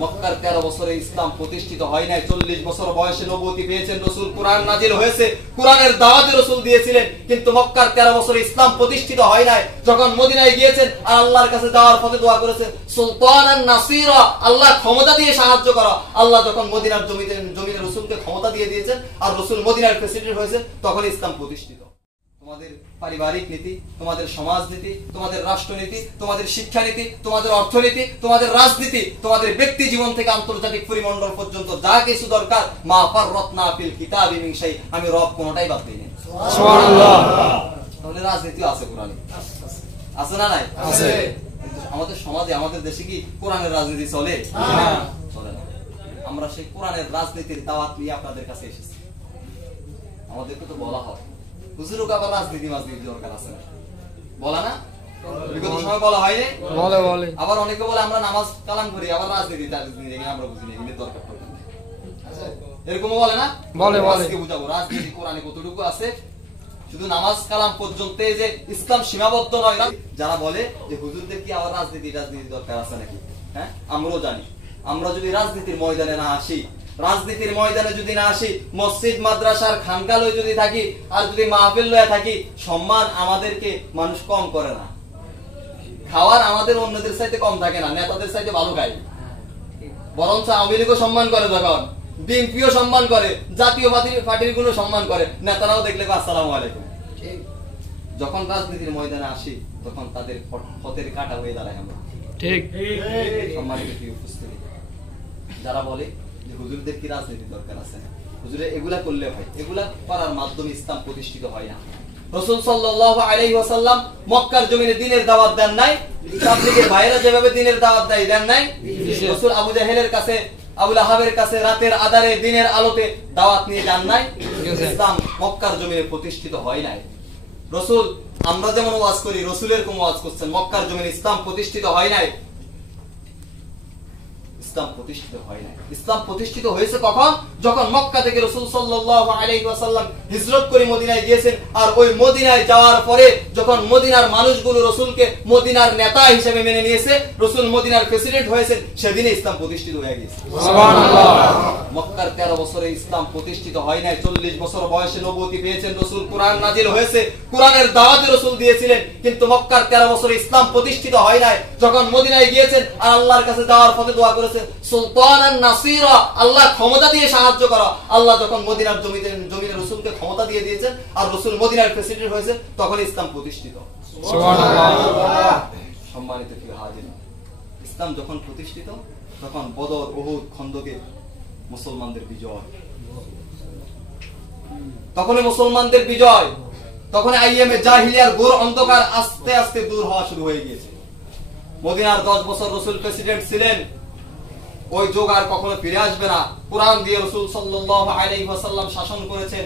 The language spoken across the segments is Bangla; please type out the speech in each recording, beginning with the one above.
মক্কার 13 বছরে ইসলাম প্রতিষ্ঠিত হয় নাই। 40 বছর বয়সে নবুয়তি পেয়েছেন রাসূল, কুরআন নাজিল হয়েছে, কুরআনের দাওয়াত রাসূল দিয়েছিলেন, কিন্তু মক্কার 13 বছরে ইসলাম প্রতিষ্ঠিত হয় নাই। যখন মদিনায় গিয়েছেন আর আল্লাহর কাছে যাওয়ার পথে দোয়া করেছেন সুলতানান নাসিরা, আল্লাহ ক্ষমতা দিয়ে সাহায্য করা। আল্লাহ যখন মদিনার জমিনে রাসূলকে ক্ষমতা দিয়ে দিয়েছেন আর রাসূল মদিনার প্রেসিডেন্ট হয়েছে, তখন ইসলাম প্রতিষ্ঠিত। তোমাদের পারিবারিক নীতি, তোমাদের সমাজনীতি, তোমাদের রাষ্ট্রনীতি, তোমাদের শিক্ষানীতি, তোমাদের অর্থনীতি, তোমাদের রাজনীতি, তোমাদের ব্যক্তি জীবন থেকে আন্তর্জাতিক পরিমণ্ডল পর্যন্ত যা কিছু দরকার, মা ফাররাতনা ফিল কিতাবি মিন শাই, আমি রব কোনটাই বাদ দেই না। সুবহানাল্লাহ। তাহলে রাজনীতিও আছে কোরআনে, আছে না নাই? আছে। আমাদের সমাজে, আমাদের দেশে কি কোরআনের রাজনীতি চলে? না, চলে না। আমরা সেই কোরআনের রাজনীতির দাওয়াত নিয়ে আপনাদের কাছে এসেছি। আমাদেরকে তো বলা হয় হুজুরকে আবার রাজনীতি দরকার আছে না, বলা না? বিগত সময় বলা হয়নি? বলে। আবার অনেকে বলে আমরা নামাজ কালাম করি, আবার রাজনীতি আমরা বুঝি না, এগুলো দরকার পড়ে না। এরকমও বলে না? বলে। আজকে বুঝাবো রাজনীতি কোরআনে কতটুকু আছে। শুধু নামাজ কালাম পর্যন্ত যে ইসলাম সীমাবদ্ধ নয়। যারা বলে যে হুজুরদের কি আবার রাজনীতি দরকার আছে নাকি, হ্যাঁ, আমরাও জানি। আমরা যদি রাজনীতির ময়দানে না আসি, রাজনীতির ময়দানে যদি না আসি, মসজিদ মাদ্রাসার খানকালয়ে যদি থাকি আর যদি মাহফিল লয়ে থাকি, সম্মান আমাদেরকে মানুষ কম করে না। খাওয়ার আমাদের অন্যদের চাইতে কম থাকে না, নেতাদের চাইতে ভালো খাই। বরঞ্চ আওয়ামী লীগও সম্মান করে, যখন বিএনপিও সম্মান করে, জাতীয় পার্টির গুলো সম্মান করে, নেতারাও দেখলে আসসালামু আলাইকুম। যখন রাজনীতির ময়দানে আসি তখন তাদের পথের কাটা হয়ে দাঁড়ায় আমরা। ঠিক। সম্মানিত প্রিয় উপস্থিতি, যারা বলে যে হুজুরদের কি রাজনীতি দরকার আছে না, হুজুরে এগুলা করলে হয়, এগুলা করার মাধ্যমে ইসলাম প্রতিষ্ঠিত হয় না। রাসূল সাল্লাল্লাহু আলাইহি ওয়াসাল্লাম মক্কার জমিনে দ্বীনের দাওয়াত দেন নাই? তাবলীগের ভাইরা যেভাবে দ্বীনের দাওয়াত দেন নাই? রাসূল আবু জাহেলের কাছে, আবু লাহাবের কাছে রাতের আধারে দ্বীনের আলোতে দাওয়াত নিয়ে যান নাই? ইসলাম মক্কার জমিনে প্রতিষ্ঠিত হয় নাই। রাসূল, আমরা যেমন ওয়াজ করি, রাসূলের কোন ওয়াজ করছেন, মক্কার জমিনে ইসলাম প্রতিষ্ঠিত হয় নাই। ইসলাম প্রতিষ্ঠিত হয় না। ইসলাম প্রতিষ্ঠিত হয়েছে কখন? যখন মক্কা থেকে রাসূল সাল্লাল্লাহু আলাইহি ওয়াসাল্লাম হিজরত করে মদিনায় গিয়েছেন, আর ওই মদিনায় যাওয়ার পরে যখন মদিনার মানুষগুলো রাসূলকে মদিনার নেতা হিসেবে মেনে নিয়েছে, রাসূল মদিনার প্রেসিডেন্ট হয়েছেন, সেদিনে ইসলাম প্রতিষ্ঠিত হয়ে গেছে। সুবহানাল্লাহ। মক্কার 13 বছরে ইসলাম প্রতিষ্ঠিত হয় নাই। 40 বছর বয়সে নবুয়তি পেয়েছেন রাসূল, কুরআন নাজিল হয়েছে, কুরআনের দাওয়াত রাসূল দিয়েছিলেন, কিন্তু মক্কার 13 বছরে ইসলাম প্রতিষ্ঠিত হয় নাই। যখন মদিনায় গিয়েছেন আর আল্লাহর কাছে যাওয়ার পথে দোয়া করেছেন সুলতানান নাসিরা, আল্লাহ ক্ষমতা দিয়ে সাহায্য করা। আল্লাহ যখন মদিনার জমিনে রাসূলকে ক্ষমতা দিয়ে দিয়েছেন আর রাসূল মদিনার প্রেসিডেন্ট হয়েছে, তখন ইসলাম প্রতিষ্ঠিত। সুবহানাল্লাহ। সম্মানিত প্রিয় হাজির, ইসলাম যখন প্রতিষ্ঠিত তখন বদর, উহুদ, খন্দকে মুসলমানদের বিজয়, তখনই মুসলমানদের বিজয়, তখন আইএমএ জাহিলিয়ার ঘোর অন্ধকার আস্তে আস্তে দূর হওয়া শুরু হয়ে গিয়েছে। মদিনার 10 বছর রাসূল প্রেসিডেন্ট ছিলেন, ওই যুগ আর কখনো ফিরে আসবে না। কুরআন দিয়ে রাসূল সাল্লাল্লাহু আলাইহি ওয়াসাল্লাম শাসন করেছেন,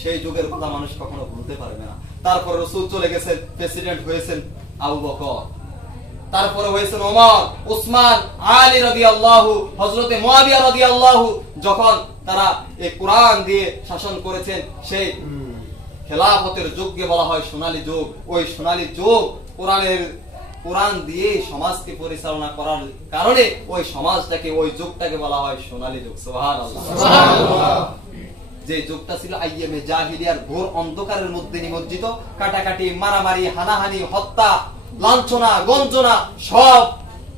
সেই যুগের কথা মানুষ কখনো ভুলতে পারবে না। তারপর রাসূল চলে গেছেন, প্রেসিডেন্ট হয়েছেন আবু বকর, তারপরে হয়েছেন ওমর, উসমান, আলী রাদিয়াল্লাহু, হযরত মুয়াবিয়া রাদিয়াল্লাহু। যখন তারা এই কুরআন দিয়ে শাসন করেছেন, সেই খেলাফতের যুগকে বলা হয় সোনালী যুগ। ওই সোনালী যুগ কোরআন দিয়ে সমাজকে পরিচালনা করার কারণে ওই সমাজটাকে, ওই যুগটাকে বলা হয় সোনালী যুগ। সুবহানাল্লাহ। যে যুগটা ছিল আইএমএ জাহিলিয়ার ঘোর অন্ধকারের মধ্যে নিমজ্জিত, কাটাকাটি, মারামারি, হানাহানি, হত্যা, লাঞ্ছনা, গঞ্জনা সব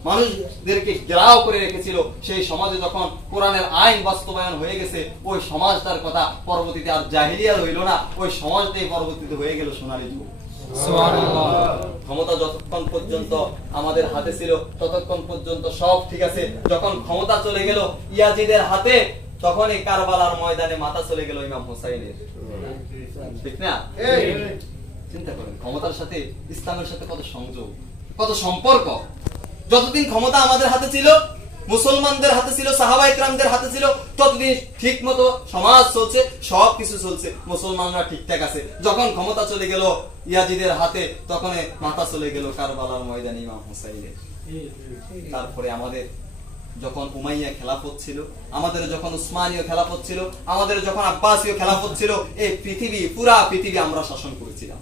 মানুষদেরকে ঘেরাও করে রেখেছিল। সেই সমাজে যখন কোরআনের আইন বাস্তবায়ন হয়ে গেছে, ওই সমাজটার কথা পরবর্তীতে আর জাহিলিয়া রইল না, ওই সমাজটাই পরবর্তীতে হয়ে গেল সোনালী যুগ। ক্ষমতা যতক্ষণ পর্যন্ত আমাদের হাতে ছিল ততক্ষণ পর্যন্ত সব ঠিক আছে। যখন ক্ষমতা চলে গেল ইয়াজিদের হাতে, তখন এই কারবালার ময়দানে মাথা চলে গেল ইমাম হুসাইনের, ঠিক না? চিন্তা করেন, ক্ষমতার সাথে ইসলামের সাথে কত সংযোগ, কত সম্পর্ক। যতদিন ক্ষমতা আমাদের হাতে ছিল, মুসলমানদের হাতে ছিল, সাহাবা ইকরামদের হাতে ছিল, ততদিন ঠিক মতো সমাজ চলছে, সবকিছু চলছে, মুসলমানরা ঠিকঠাক আছে। যখন ক্ষমতা চলে গেল ইয়াজিদের হাতে, তখন মাথা চলে গেল কারবালার ময়দানে ইমাম হুসাইনের। তারপরে আমাদের যখন উমাইয়া খেলাফত ছিল, আমাদের যখন উসমানীয় খেলাফত ছিল, আমাদের যখন আব্বাসীয় খেলাফত ছিল, এই পৃথিবী, পুরা পৃথিবী আমরা শাসন করেছিলাম।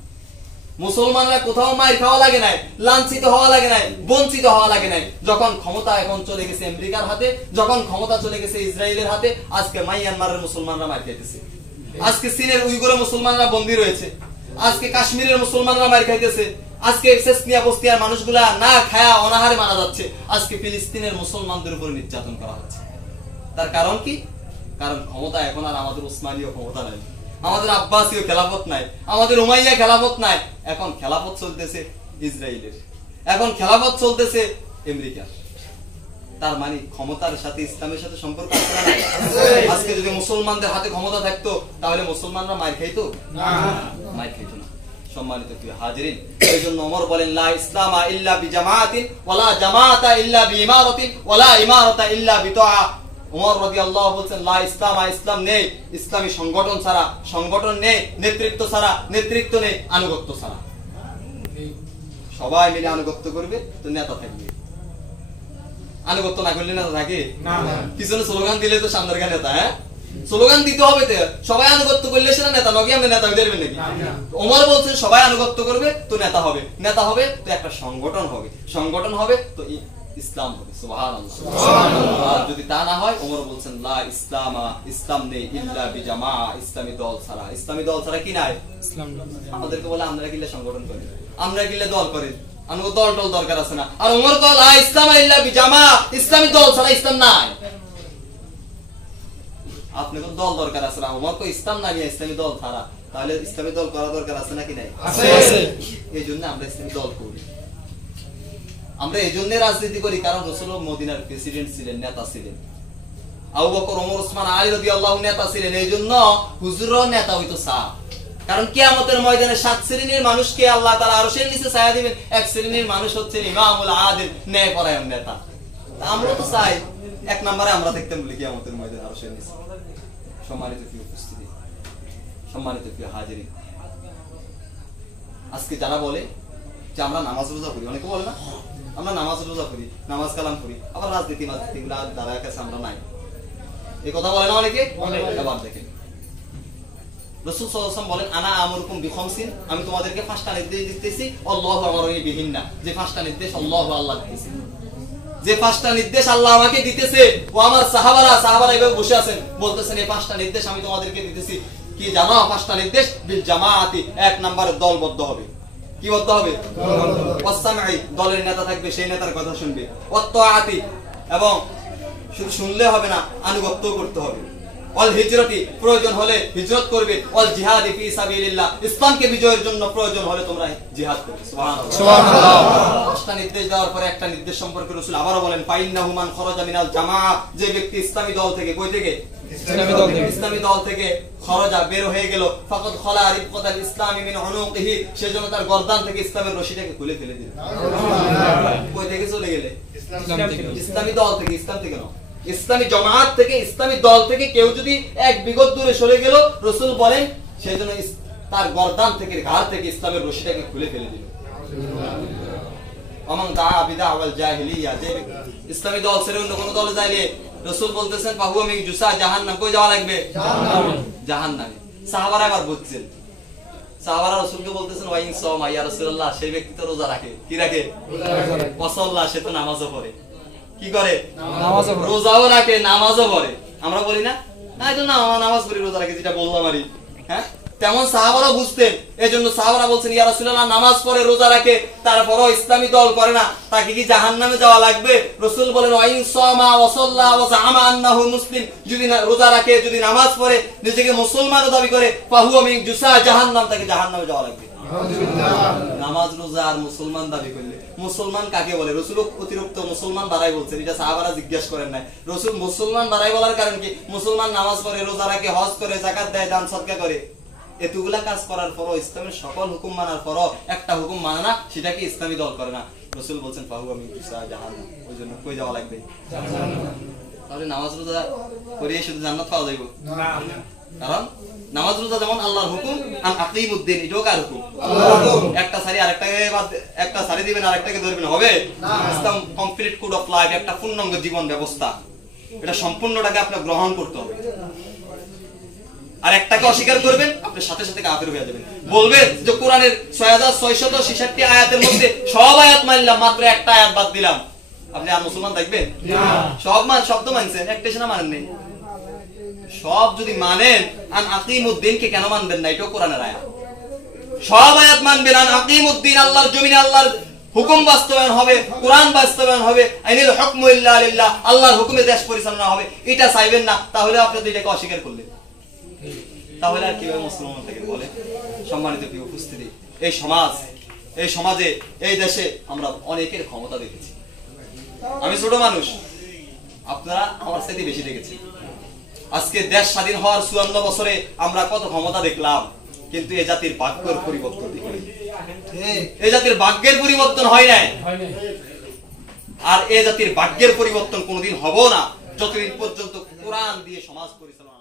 মুসলমানরা কোথাও মার খাওয়া লাগে নাই, লাঞ্ছিত হওয়া লাগে নাই, বঞ্চিত হওয়া লাগে নাই। যখন ক্ষমতা এখন চলে গেছে আমেরিকার হাতে, যখন ক্ষমতা চলে গেছে ইসরায়েলের হাতে, আজকে মায়ানমারের মুসলমানরা মার খাইতেছে, আজকে চীনের উইগুরের মুসলমানরা বন্দী রয়েছে, আজকে কাশ্মীরের মুসলমানরা মার খাইতেছে, আজকে চেচনিয়া বস্তিয়ার মানুষগুলা না খায়া অনাহারে মারা যাচ্ছে, আজকে ফিলিস্তিনের মুসলমানদের উপর নির্যাতন করা হচ্ছে। তার কারণ কি? কারণ ক্ষমতা এখন আর আমাদের উসমানীয় ক্ষমতা নাই, আমাদের আব্বাসীয় খেলাফত নাই, আমাদের উমাইয়া খেলাফত নাই। এখন খেলাফত চলতেছে ইসরায়েলের, এখন খেলাফত চলতেছে আমেরিকার। তার মানে ক্ষমতার সাথে ইসলামের সাথে সম্পর্ক আছে না? আজকে যদি মুসলমানদের হাতে ক্ষমতা থাকতো তাহলে মুসলমানরা মার খাইতো না, মার খাইতো না। সম্মানিত প্রিয় হাজিরিন, এইজন্য ওমর বলেন লা ইসলামা ইল্লা বিজামাআতিন ওয়ালা জামাআতা ইল্লা বিইমারাতিন ওয়ালা ইমারাতা ইল্লা বিতআ। ওমর রাদিয়াল্লাহু বলেন লা ইসলামা, ইসলাম নেই ইসলামী সংগঠন ছাড়া, সংগঠন নেই নেতৃত্ব ছাড়া, নেতৃত্ব নেই আনুগত্য ছাড়া। সবাই মিলে আনুগত্য করবে তো নেতা থাকবে, আনুগত্য না করলে নেতা থাকে না। পিছনে স্লোগান দিলে তো সামনের গা নেতা, হ্যাঁ স্লোগান দিতে হবে তো, সবাই আনুগত্য করলে সেটা নেতা নকি, আপনি নেতা হইতে পারবেন নাকি? ওমর বলছেন সবাই আনুগত্য করবে তো নেতা হবে, নেতা হবে তো একটা সংগঠন হবে, সংগঠন হবে তো ইসলাম হবে। সুবহানাল্লাহ, সুবহানাল্লাহ। যদি তা না হয় ওমর বলছেন লা ইসলামা, ইসলাম নেই ইল্লা বিজামা, ইসলামী দল ছাড়া। ইসলামী দল ছাড়া কি নাই? ইসলাম। আমাদেরকে বলে আমরা কিলে সংগঠন করি, আমরা কিলে দল করি, আমাকে দল টল দরকার আছে না। আর ওমর কল লা ইসলামা ইল্লা বিজামা, ইসলামী দল ছাড়া ইসলাম নাই। আপনাকে দল দরকার আছে না, ওমর কো ইসলাম নাই ইসলামী দল ছাড়া, তাহলে ইসলামী দল করা দরকার আছে নাকি নাই? আছে। এইজন্য আমরা ইসলামী দল করি, আমরা এইজন্য রাজনীতি করি কারণ রাসূল মদিনার প্রেসিডেন্ট ছিলেন, নেতা ছিলেন। আবু বকর, ওমর, ওসমান, আলী রাদিয়াল্লাহু নেতা ছিলেন, এইজন্য হুজুরও নেতা হইতো সাহ। কারণ কিয়ামতের ময়দানে 7 শ্রেণীর মানুষকে আল্লাহ তাআলা আরশের নিচে ছায়া দিবেন, এক শ্রেণীর মানুষ হচ্ছে ইমামুল আদিল, ন্যায়পরায়ণ নেতা। আমরা তো চাই এক নম্বরে আমরা দেখতে বলি কিয়ামতের ময়দানে আরশের নিচে। সম্মানিত প্রিয় উপস্থিতি, সম্মানিত প্রিয় হাজিরিন, আজকে যারা বলে যে আমরা নামাজ রোজা করি, অনেকে বলে না আমরা নামাজ রোজা করি, নামাজ কালাম করি, আবার রাজনীতি গুলা দ্বারা কাছে আমরা নাই, এই কথা বলে না অনেকে। আবার দেখেন রাসূল সাল্লাল্লাহু আলাইহি ওয়াসাল্লাম বলেন আনা আমরুকুম বিখামসিন, আমি তোমাদেরকে 5টা নির্দেশ দিতেছি, আল্লাহু আমারুনি বিহিন্না, যে 5টা নির্দেশ আল্লাহু আল্লাহ দিতেছে, যে 5টা নির্দেশ আল্লাহ আমাকে দিতেছে। ও আমার সাহাবারা এভাবে বসে আছেন, বলতেছেন এই 5টা নির্দেশ আমি তোমাদেরকে দিতেছি। কি জানো 5টা নির্দেশ? বিল জামাআতি, এক নম্বরে দলবদ্ধ হবে। কি বদ্ধ হবে? ওয়াসসামাই, দলের নেতা থাকবে, সেই নেতার কথা শুনবে। ওয়াত্তাআতি, এবং শুধু শুনলে হবে না, আনুগত্য করতে হবে। ওয়াল হিজরতি, প্রয়োজন হলে হিজরত করবে। ওয়াল জিহাদি ফি সাবিলিল্লাহ, ইসলামকে বিজয়ের জন্য প্রয়োজন হলে তোমরা জিহাদ করবে। সুবহানাল্লাহ, সুবহানাল্লাহ। 5টা নির্দেশ দেওয়ার পরে একটা নির্দেশ সম্পর্কে রাসূল আবারো বলেন ফাইন্নাহু মান খরাজা মিনাল জামাআ, যে ব্যক্তি ইসলামী দল থেকে, কই থেকে? ইসলামী দল থেকে খরজা বের হয়ে গেল, ফাকাদ খলা রিবকাতাল ইসলামি মিন উনুকিহি, সেজন্য তার গর্দান থেকে ইসলামের রশিটাকে খুলে ফেলে দিল। কই থেকে চলে গেলে? ইসলামী দল থেকে, ইসলাম থেকে নয়, ইসলামী জামাত থেকে, ইসলামী দল থেকে কেউ যদি এক বিগত দূরে সরে গেল, রাসূল বলেন সেজন্য তার গর্দান থেকে, ঘাড় থেকে ইসলামের রশিটাকে খুলে ফেলে দিল। ওমান দাআ বিদাওয়াল জাহিলিয়া, যে ইসলামী দল ছেড়ে অন্য কোন দলে যাইলে রাসূল বলতেছেন ফাহুয়া মিন জুসা জাহান্নাম, কই যাওয়া লাগবে? জাহান্নামে। সাহাবারা এবার বুঝছেন, সাহাবারা রাসূলকে বলতেছেন ওয়া ইন সাওমা ইয়া রাসূলুল্লাহ, সেই ব্যক্তি তো রোজা রাখে, কি রাখে? ওয়াসাল্লাহ, সে তো নামাজও পড়ে। কি করে? নামাজও পড়ে, রোজাও রাখে, নামাজও পড়ে। আমরা বলি না এই তো না নামাজ পড়ি, রোজা রাখি, যেটা বললাম আরই, হ্যাঁ তেমন সাহাবারা বুঝতেন। এজন্য সাহাবারা বলছেন ইয়া রাসূলুল্লাহ, নামাজ পড়ে, রোজা রাখে, তারপরও ইসলামী দল করে না, তাকে কি জাহান্নামে যাওয়া লাগবে? রাসূল বলেন ওয়া ইন সামা ওয়া সাল্লা ওয়া জামা আন্নাহু মুসলিম, যদি রোজা রাখে, যদি নামাজ পড়ে, নিজেকে মুসলমানও দাবি করে, ফাহুয়া মিন জুসা জাহান্নাম, তাকে জাহান্নামে যাওয়া লাগবে। নামাজ রোজা আর মুসলমান দাবি করলে মুসলমান কাকে বলে? রাসূল অতিরিক্ত মুসলমান বাড়াই বলছেন, এটা সাহাবারা জিজ্ঞাসা করেন নাই। রাসূল মুসলমান বাড়াই বলার কারণ কি? মুসলমান নামাজ পড়ে, রোজা রাখে, হজ করে, যাকাত দেয়, দান সদকা করে, এতগুলা কাজ করার পরও, ইসলামের সকল হুকুম মানার পরও একটা হুকুম মানে না, সেটাকে ইসলামী দল করে না। রাসূল বলছেন ফাহুয়া মিন জুসা জাহান্নাম, ওই জন্য কই যাওয়া লাগবে? তাহলে নামাজ রোজা করিয়ে শুধু জান্নাত পাওয়া যাইব না, কারণ নামাজ রোজা যেমন আল্লাহর হুকুম, আন আকিমুদ্দিন, এটাও কার হুকুম? আল্লাহর হুকুম। একটা সারি আরেকটাকে একটা সারি দিবেন, আরেকটাকে ধরবেন, হবে না। ইসলাম কমপ্লিট কোড অফ লাইফ, একটা পূর্ণাঙ্গ জীবন ব্যবস্থা, এটা সম্পূর্ণটাকে আপনাকে গ্রহণ করতে হবে। আর একটাকে অস্বীকার করবেন, আপনি সাথে সাথে কাফের হয়ে যাবেন। বলবেন যে কোরআনের 6666 আয়াতের মধ্যে সব আয়াত মানলাম, মাত্র একটা আয়াত বাদ দিলাম, আপনি আর মুসলমান থাকবেন? সব তো মানছেন, একটা সেনা মানেন নেই। সব যদি মানেন, আন আকিমুদ্দিনকে কেন মানবেন না? এটাও কোরআনের আয়াত। সব আয়াত মানবেন, আন আকিমুদ্দিন, আল্লাহর জমিনে আল্লাহর হুকুম বাস্তবায়ন হবে, কোরআন বাস্তবায়ন হবে, আইনুল হুকমু ইল্লা লিল্লাহ, আল্লাহর হুকুমে দেশ পরিচালনা হবে, এটা চাইবেন না, তাহলে আপনি তো এটাকে অস্বীকার করলেন। তাহলে আর কিভাবে মুসলমান থেকে বলে? সম্মানিত প্রিয় উপস্থিতি, এই সমাজে এই দেশে আমরা অনেকের ক্ষমতা দেখেছি। আমি ছোট মানুষ, আপনারা আমার সাথে বেশি দেখেছি। আজকে দেশ স্বাধীন হওয়ার 54 বছরে আমরা কত ক্ষমতা দেখলাম, কিন্তু এই জাতির ভাগ্যের পরিবর্তন দেখিনি। এই জাতির ভাগ্যের পরিবর্তন হয় নাই, আর এই জাতির ভাগ্যের পরিবর্তন কোনোদিন হবো না যতদিন পর্যন্ত কোরআন দিয়ে সমাজ পরিচালনা